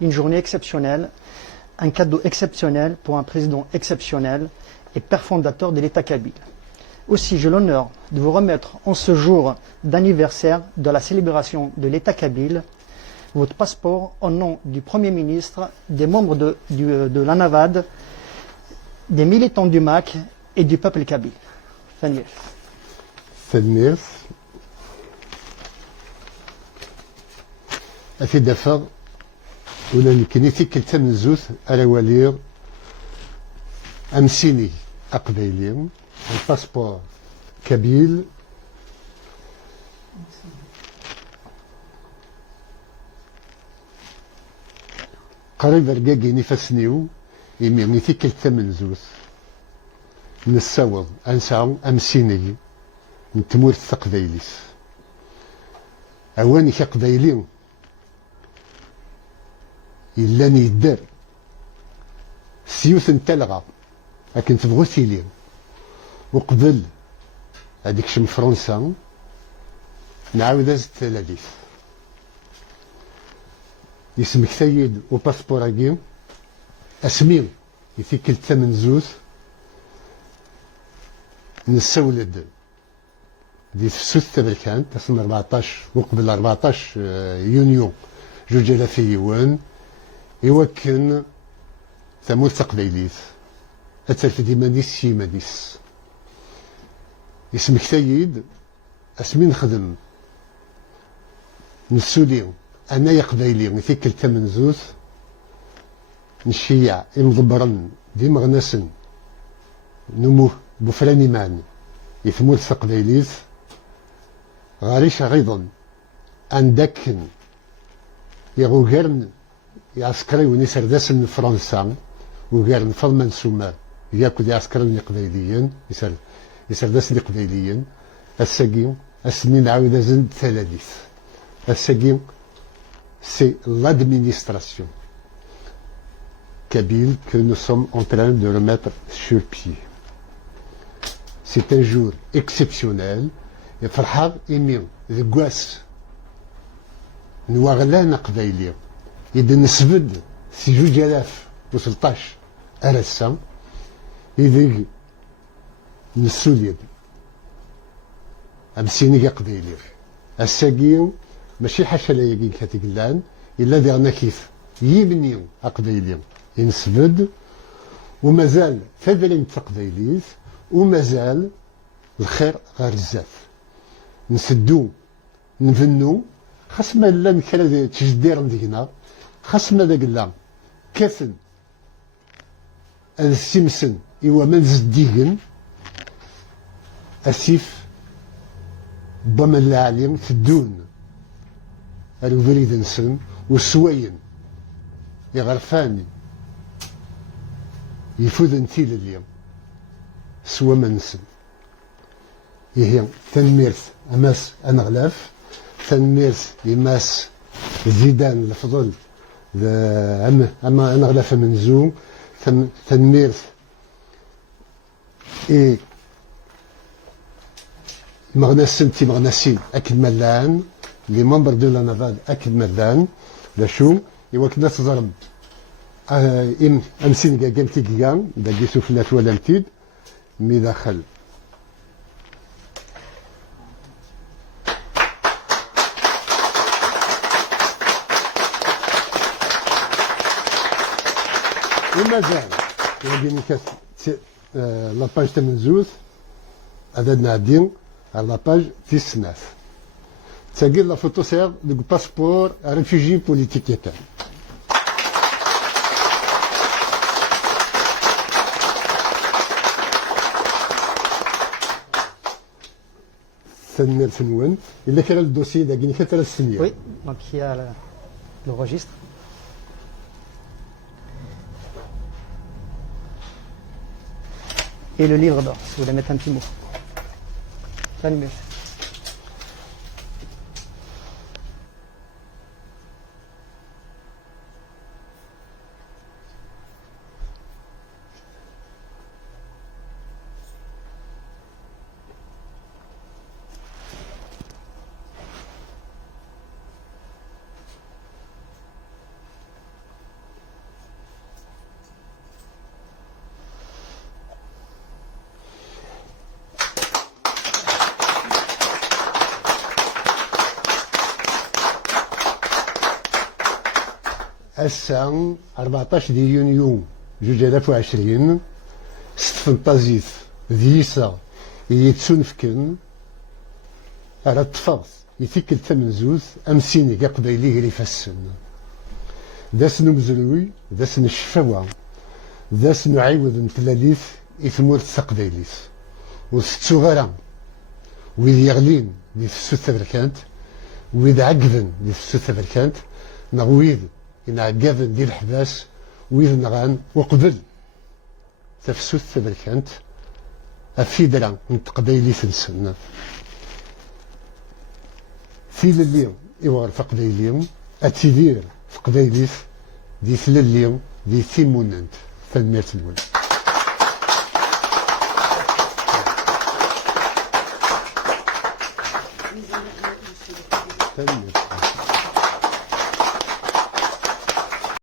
Une journée exceptionnelle, un cadeau exceptionnel pour un président exceptionnel et père fondateur de l'État kabyle. Aussi, j'ai l'honneur de vous remettre en ce jour d'anniversaire de la célébration de l'État kabyle votre passeport au nom du Premier ministre, des membres de la NAVAD, des militants du MAC et du peuple kabyle. تدميرت أفيد دفع ولا نكنيتي كلتا من زوث على ولير أمسيني أقبيلي الباسبور كابيل قريب رقاقيني فاسنيو يمينيتي كلتا من زوث نساوض أنساو أمسيني نتمور تقبيليس أواني كقبيلي إلا يدار سيوث نتلغى لكن تبغو تيلي وقبل هذيك شم فرنسا نعاود هز الثلاثيث يسمك ثايد وباسبوراكي اسمي يثيكل ثمن زوث نسولد دي تفسوث تبركان تسمى 14 وقبل 14 يونيو 2001 يوكن ثمود تقبيليث أتلف ديمانيس سيمانيس يسمك ثايد اسمي نخدم نسولي أنا يقبيلي نثيكل ثمن زوث نشيع مضبرن دي مغنسن نموه بفراني مان يثمود تقبيليث غاريش غيضا عندك يغوغرن يعسكري ونسر داسن فرنسا وغيرن فضمان سومار ياكل يعسكري قبيليين يسر داسن قبيليين الساقيم السنين عاود زند ثلاثيث الساقيم سي l'administration kabyle que nous sommes en train de remettre sur pied. C'est un jour exceptionnel. فرحاب إمي ذقواس نواغلان قبايلي إذا نسبد سي 2013 أرسام إذا نسوليد أمسيني قبايلي الساقيم ماشي حاشا لا يقين كاتقلان إلا ديرنا كيف يبني قبايلي ينسبد ومازال فذلين تقبايليث ومازال الخير غير بزاف نسدو نفنو خاص ما لا نكرا تجدير دينا خاص ما داك لا كافن السمسن إوا من زديقن أسيف بما العالم تدون الوفريد نسن والسوين يغرفاني يفوذ نتيل اليوم سوا ما نسن يهي تنميرث أماس أنغلاف تنميرث يماس زيدان الفضل أما أنغلاف منزوم تنميرث إيه مغناسين مغناسين أكد ملان لي ممبر دو لا نافاد أكد ملان لاشو إوا كنا تضرب أمسين قامتي قام داكي سفلات ولا متيد مي داخل ومازال يعني لاباج تمن زوز عددنا عادين على لاباج تيسناف تساقي لا فوتو سير دو باسبور ريفوجي بوليتيك يتان تنمير فنون إلا كان الدوسي داكين كثر السنين. Oui, donc il y a le registre. Et le livre d'or, si vous voulez mettre un petit mot. تنمير. الساعة 14 ديال يونيو 2020 ست فنطازيت ديسا يتسونفكن على الطفاغ يتكل تمنزوز أمسيني كا قبايلي غير يفسن داس نمزلوي داس نشفاوة داس نعيود نتلاليث إثمور تقبايليث وستو غرام ويد يغلين دي فسو الثبركانت ويد عقبن دي فسو الثبركانت نغويد ينعقبن دي الحباس ويد نغان وقبل تفسو الثبركانت أفيدرا من تقبايليث نسن ثيل اليوم إوار في قبايليهم أتيدير في قبايليث دي ثل اليوم دي ثيموننت فالميرت الأولى